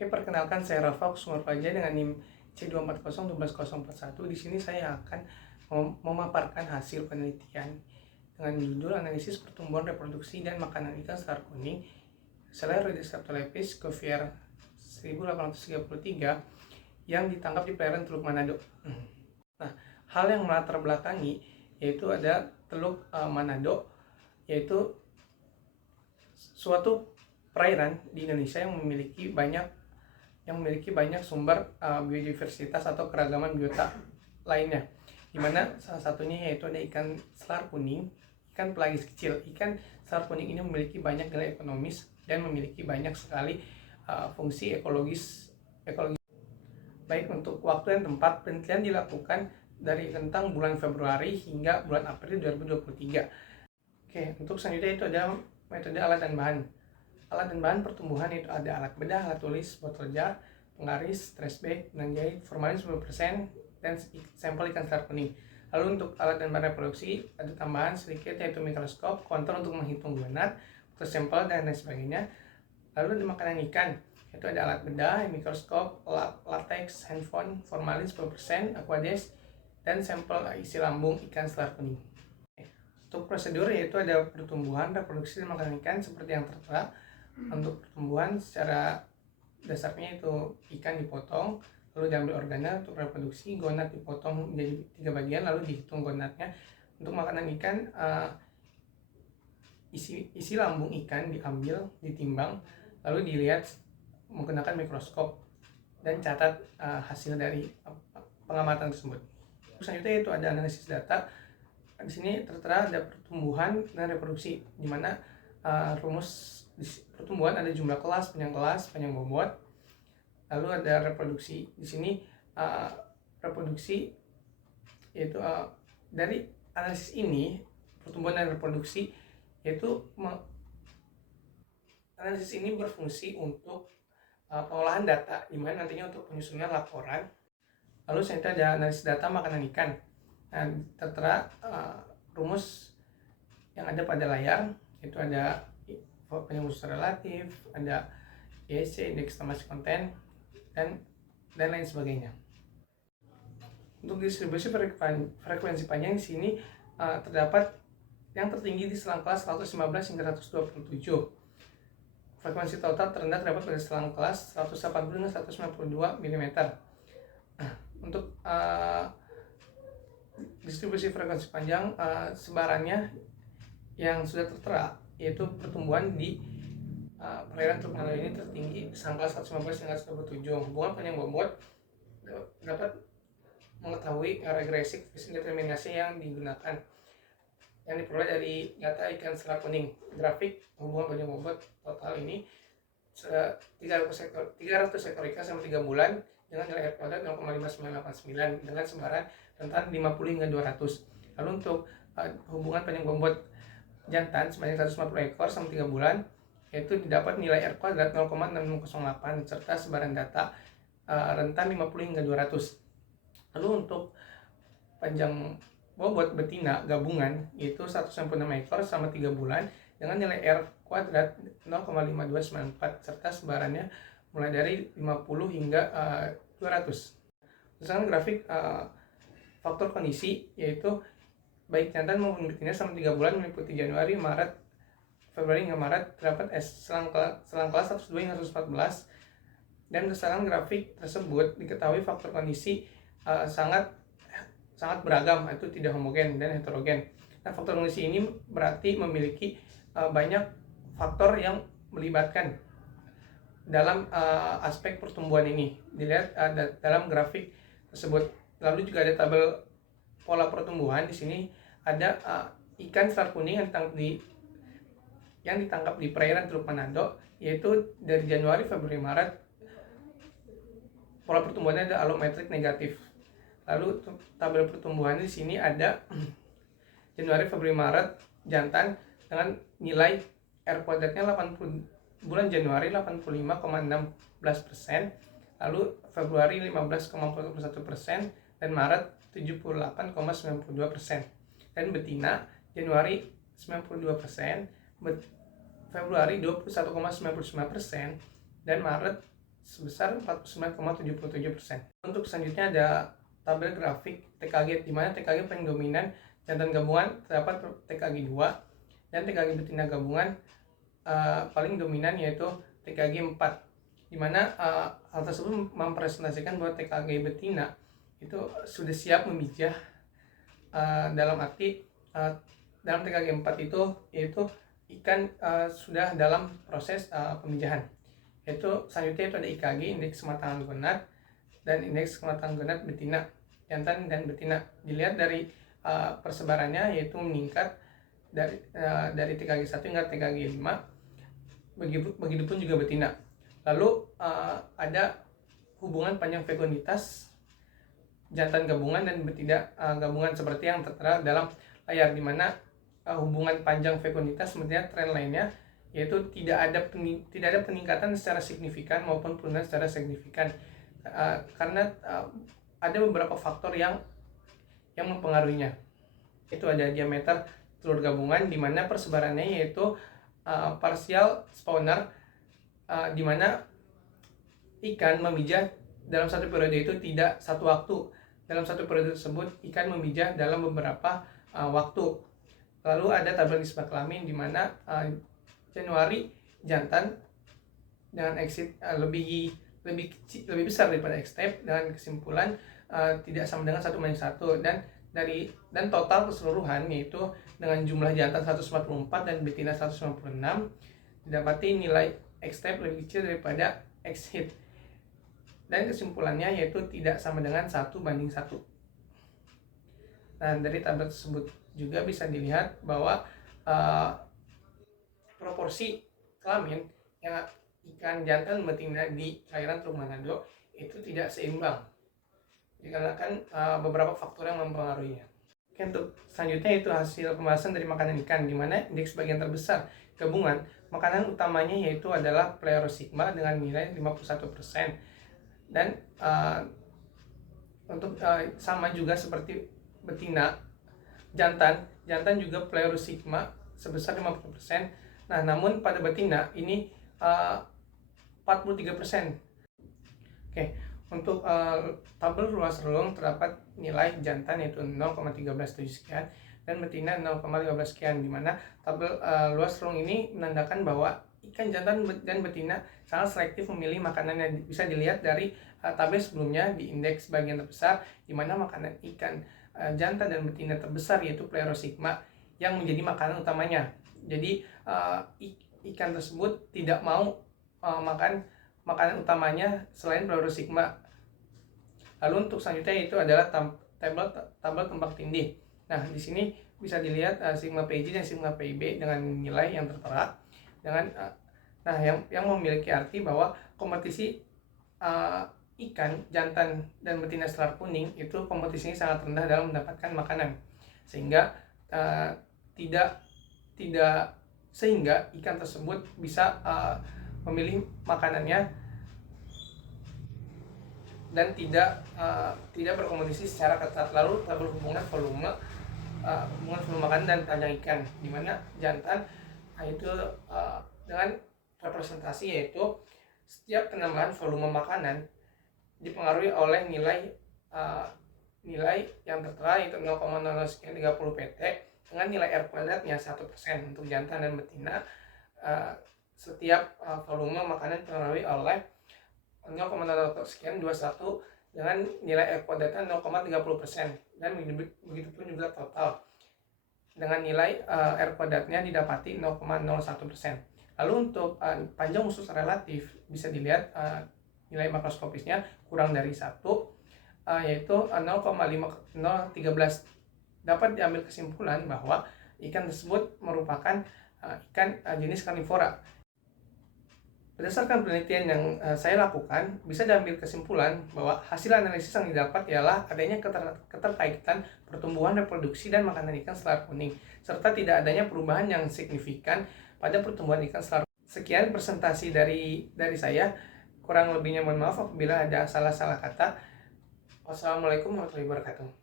Oke, perkenalkan saya Rafa Kusumarpaja dengan NIM C240-12041. Di sini saya akan memaparkan hasil penelitian dengan judul analisis pertumbuhan reproduksi dan makanan ikan selar kuning Celerioides streptolepis Cuvier 1833 yang ditangkap di perairan Teluk Manado. Nah, hal yang melatar belakangi yaitu ada Teluk Manado, yaitu suatu perairan di Indonesia yang memiliki banyak sumber biodiversitas atau keragaman biota lainnya, dimana salah satunya yaitu ada ikan selar kuning, ikan pelagis kecil. Ikan selar kuning ini memiliki banyak nilai ekonomis dan memiliki banyak sekali fungsi ekologis. Baik untuk waktu dan tempat, penelitian dilakukan dari rentang bulan Februari hingga bulan April 2023. Oke, untuk selanjutnya itu ada metode alat dan bahan. Alat dan bahan pertumbuhan itu ada alat bedah, alat tulis, botol jar, penggaris, trash bag, benang jahit, formalin 10%, dan sampel ikan selar kuning. Lalu untuk alat dan bahan reproduksi ada tambahan sedikit yaitu mikroskop, kontur untuk menghitung gonad, foto sampel, dan lain sebagainya. Lalu ada makanan ikan, itu ada alat bedah, mikroskop, latex, handphone, formalin 10%, aquades, dan sampel isi lambung ikan selar kuning. Untuk prosedur yaitu ada pertumbuhan, reproduksi, dan makanan ikan seperti yang tertera. Untuk pertumbuhan secara dasarnya itu ikan dipotong, lalu diambil organnya. Untuk reproduksi, gonad dipotong menjadi 3 bagian lalu dihitung gonadnya. Untuk makanan ikan, isi lambung ikan diambil, ditimbang, lalu dilihat menggunakan mikroskop dan catat hasil dari pengamatan tersebut. Selanjutnya itu ada analisis data. Di sini tertera ada pertumbuhan dan reproduksi, di mana rumus pertumbuhan ada jumlah kelas, panjang bobot. Lalu ada reproduksi. Di sini reproduksi yaitu dari analisis ini, pertumbuhan dan reproduksi, yaitu analisis ini berfungsi untuk pengolahan data, di mana nantinya untuk penyusunan laporan. Lalu selanjutnya ada analisis data makanan ikan. Nah, tertera rumus yang ada pada layar, itu ada panjang usus relatif, ada IEC, indeks estimasi konten, dan lain sebagainya. Untuk distribusi frekuensi panjang di sini terdapat yang tertinggi di selang kelas 115 hingga 127. Frekuensi total terendah terdapat pada selang kelas 180 hingga 192 mm. Nah, untuk distribusi frekuensi panjang, sebarannya yang sudah tertera yaitu pertumbuhan di perairan Teluk Manado ini tertinggi selang kelas 115 hingga 127. Hubungan panjang bobot dapat mengetahui regresi determinasi yang digunakan, yang diperoleh dari data ikan selar kuning. Grafik hubungan panjang bobot total ini 300 ekor ikan selama 3 bulan dengan nilai R kuadrat 0,5989 dengan sebaran rentan 50 hingga 200. Lalu untuk hubungan panjang bobot jantan sebanyak 150 ekor selama 3 bulan, yaitu didapat nilai R kuadrat 0,6608 serta sebaran data rentan 50 hingga 200. Lalu untuk panjang bobot betina gabungan yaitu 196 ekor selama 3 bulan dengan nilai R kuadrat 0,5294 serta sebarannya mulai dari 50 hingga 200. Misalkan grafik faktor kondisi yaitu baik jantan maupun betina selama 3 bulan meliputi Januari, Maret, Februari hingga Maret terdapat selang kelas 102 hingga 114. Dan berdasarkan grafik tersebut diketahui faktor kondisi sangat beragam, itu tidak homogen dan heterogen. Nah, faktor kondisi ini berarti memiliki banyak faktor yang melibatkan dalam aspek pertumbuhan ini. Dilihat dalam grafik tersebut. Lalu juga ada tabel pola pertumbuhan. Di sini ada ikan selar kuning yang ditangkap di perairan Teluk Manado, yaitu dari Januari, Februari, Maret. Pola pertumbuhannya ada alometrik negatif. Lalu tabel pertumbuhan di sini ada Januari, Februari, Maret jantan dengan nilai R kuadratnya 80, bulan Januari 85,16%, lalu Februari 15,41%, dan Maret 78,92%. Dan betina Januari 92%, Februari 21,99%, dan Maret sebesar 49,77%. Untuk selanjutnya ada tabel grafik TKG, di mana TKG paling dominan jantan gabungan terdapat TKG 2 dan TKG betina gabungan paling dominan yaitu TKG 4, di mana hal tersebut mempresentasikan bahwa TKG betina itu sudah siap memijah, dalam arti dalam TKG 4 itu yaitu ikan sudah dalam proses pemijahan. Yaitu selanjutnya itu ada IKG, indeks kematangan genat, dan indeks kematangan genat betina, jantan dan betina. Dilihat dari persebarannya yaitu meningkat dari TKG 1 hingga TKG 5. Begitupun juga betina. Lalu ada hubungan panjang fekunitas jantan gabungan dan betina gabungan seperti yang tertera dalam layar, di mana hubungan panjang fekunitas sebenarnya tren lainnya yaitu tidak ada peningkatan secara signifikan maupun penurunan secara signifikan, karena ada beberapa faktor yang mempengaruhinya. Itu ada diameter telur gabungan, di mana persebarannya yaitu partial spawner, di mana ikan memijah dalam satu periode itu tidak satu waktu. Dalam satu periode tersebut ikan memijah dalam beberapa waktu. Lalu ada tabel nisbah kelamin, di mana Januari jantan dengan exit lebih besar daripada X-type, dengan kesimpulan tidak sama dengan 1:1, dan total keseluruhan yaitu dengan jumlah jantan 144 dan betina 196 didapati nilai X-type lebih kecil daripada X-hit, dan kesimpulannya yaitu tidak sama dengan 1:1. Dan dari tabel tersebut juga bisa dilihat bahwa proporsi kelamin yang ikan jantan betina di perairan Teluk Manado itu tidak seimbang, dikarenakan beberapa faktor yang mempengaruhinya. Oke, untuk selanjutnya itu hasil pembahasan dari makanan ikan, di mana indeks bagian terbesar gabungan makanan utamanya yaitu adalah Plerosigma dengan nilai 51%, dan untuk sama juga seperti betina, jantan juga Plerosigma sebesar 50%. Nah, namun pada betina ini 43%. Oke, untuk tabel luas relung terdapat nilai jantan yaitu 0,137 sekian dan betina 0,15 sekian, di mana tabel luas relung ini menandakan bahwa ikan jantan dan betina sangat selektif memilih makanannya. Bisa dilihat dari tabel sebelumnya di indeks bagian terbesar, di mana makanan ikan jantan dan betina terbesar yaitu Plerosigma yang menjadi makanan utamanya. Jadi ikan tersebut tidak mau makan makanan utamanya selain Plerosigma. Lalu untuk selanjutnya itu adalah tabel tembak tindih. Nah, di sini bisa dilihat sigma PJ dan sigma PIB dengan nilai yang tertera dengan yang memiliki arti bahwa kompetisi ikan jantan dan betina selar kuning itu kompetisinya sangat rendah dalam mendapatkan makanan, sehingga sehingga ikan tersebut bisa memilih makanannya dan tidak berkompetisi secara ketat. Lalu tabel hubungan volume makanan dan panjang ikan, di mana jantan itu dengan representasi yaitu setiap penambahan volume makanan dipengaruhi oleh nilai yang tertera yaitu 0,00 sekian 30 pt dengan nilai R kuadratnya 1% untuk jantan dan betina. Setiap volume makanan dipengaruhi oleh 0,00 sekian 21 dengan nilai R kuadratnya 0,30%, dan begitupun juga total dengan nilai R kuadratnya didapati 0,01%. Lalu untuk panjang usus relatif bisa dilihat nilai makroskopisnya kurang dari 1, yaitu 0,5013. Dapat diambil kesimpulan bahwa ikan tersebut merupakan ikan jenis karnivora. Berdasarkan penelitian yang saya lakukan, bisa diambil kesimpulan bahwa hasil analisis yang didapat ialah adanya keterkaitan pertumbuhan, reproduksi, dan makanan ikan selar kuning, serta tidak adanya perubahan yang signifikan pada pertumbuhan ikan selar. Sekian presentasi dari saya. Kurang lebihnya mohon maaf apabila ada salah-salah kata. Wassalamualaikum warahmatullahi wabarakatuh.